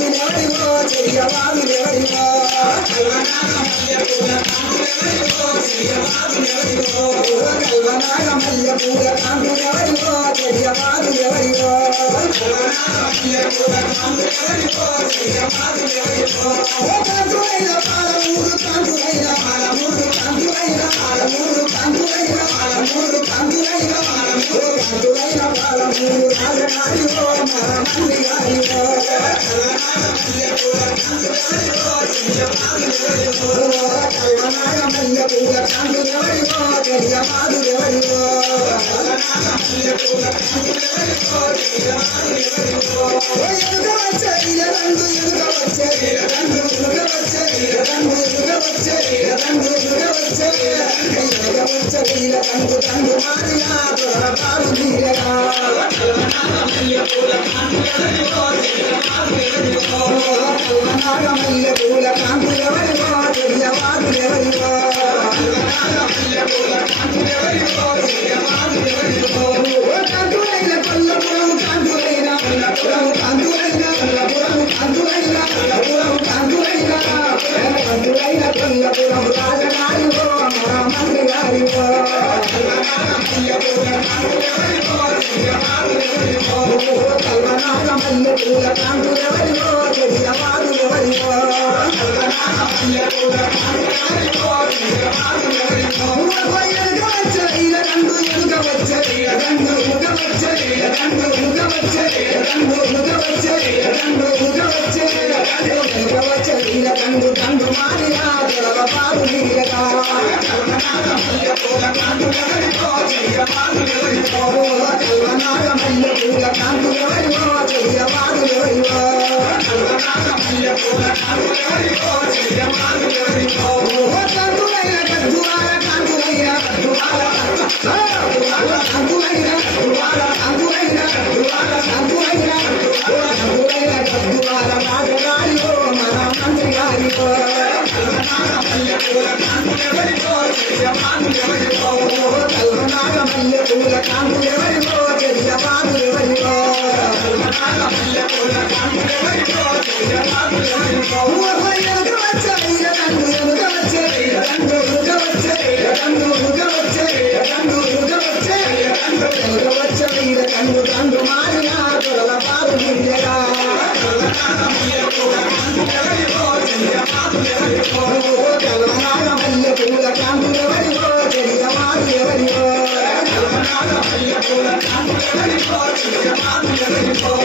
కాంతులెవరివో చెయ్యవాదులెవరివో కల్వనాగమయ్య పూల కాంతులెవరివో చెయ్యవాదులెవరివో కల్వనాగమయ్య పూల కాంతులెవరివో చెయ్యవాదులెవరివో కల్వనాగమయ్య పూల కాంతులెవరివో చెయ్యవాదులెవరివో కాంతులైన పాలమూరు కాంతులైన పాలమూరు కాంతులైన పాలమూరు కాంతులైన పాలమూరు కాంతులైన పాలమూరు కాంతులైన పాలమూరు రాజగారివో మరమంది గారివో కల్వనాగమయ్య పూల కాంతులెవరివో చెయ్యవాదులెవరివో కల్వనాగమయ్య పూల కాంతులెవరివో చెయ్యవాదులెవరివో కల్వనాగమయ్య పూల కాంతులెవరివో చెయ్యవాదులెవరివో ఎదుగ వచ్చే రంగు ఎదుగ వచ్చే రంగు ఎదుగ వచ్చే రంగు ఎదుగ వచ్చే రంగు ఎదుగ వచ్చే ఎదుగ వచ్చే రంగు రంగు మారియా దొరబారు నీరగా కల్వనాగమయ్య పూల కాంతులెవరివో చెయ్యవాదులెవరివో కల్వనాగమయ్య పూల కాంతులెవరివో చెయ్యవాదులెవరివో కల్వనాగమయ్య పూల కాంతులెవరివో చెయ్యవాదులెవరివో కాంతులైన కొల్లపురం కాంతులైన కొల్లపురం కాంతులైన కొల్లపురం కాంతులైన కొల్లపురం కాంతులైన కాంతులైన కొల్లపురం రాజగారివో మరమంది గారివో కల్వనాగమయ్య పూల కాంతులెవరివో చెయ్యవాదులెవరివో కల్వనాగమయ్య పూల కాంతులెవరివో చెయ్యవాదులెవరివో కల్వనాగమయ్య పూల కాంతులెవరివో చెయ్యవాదులెవరివో ఎదుగ వచ్చే రంగు ఎదుగ వచ్చే రంగు ఎదుగ వచ్చే రంగు ఎదుగ వచ్చే రంగు ఎదుగ వచ్చే రంగు ఎదుగ వచ్చే ఎదుగ వచ్చే రంగు రంగు మారియా దొరబారు నీరగా కల్వనాగమయ్య పూల కాంతులెవరివో చెయ్యవాదులెవరివో కల్వనాగమయ్య పూల కాంతులెవరివో చెయ్యవాదులెవరివో కల్వనాగమయ్య పూల కాంతులెవరివో చెయ్యవాదులెవరివో కాంతులైన కద్దువాల కాంతులైన కద్దువాల కాంతులైన కద్దువాల కాంతులైన కద్దువాల కాంతులైన కాంతులైన కద్దువాల రాజగారివో మరమంది గారివో కల్వనాగమయ్య పూల కాంతులెవరివో చెయ్యవాదులెవరివో కల్వనాగమయ్య పూల కాంతులెవరివో చెయ్యవాదులెవరివో కల్వనాగమయ్య పూల కాంతులెవరివో చెయ్యవాదులెవరివో ఎదుగ వచ్చే రంగు ఎదుగ వచ్చే రంగు ఎదుగ వచ్చే రంగు ఎదుగ వచ్చే రంగు ఎదుగ వచ్చే రంగు ఎదుగ వచ్చే రంగు రంగు మారియా దొరబారు నీరగా కల్వనాగమయ్య పూల కాంతులెవరివో చెయ్యవాదులెవరివో కల్వనాగమయ్య పూల కాంతులెవరివో చెయ్యవాదులెవరివో కల్వనాగమయ్య పూల కాంతులెవరివో చెయ్యవాదులెవరివో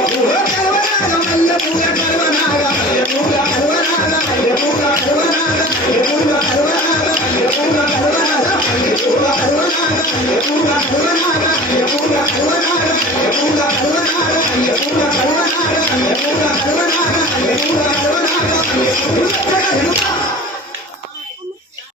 కల్వనాగమయ్య పూల కల్వనాగమయ్య పూల కల్వనాగమయ్య పూల కల్వనాగమయ్య పూల కల్వనాగమయ్య పూల కల్వనాగమయ్య పూల కల్వనాగమయ్య పూల కల్వనాగమయ్య పూల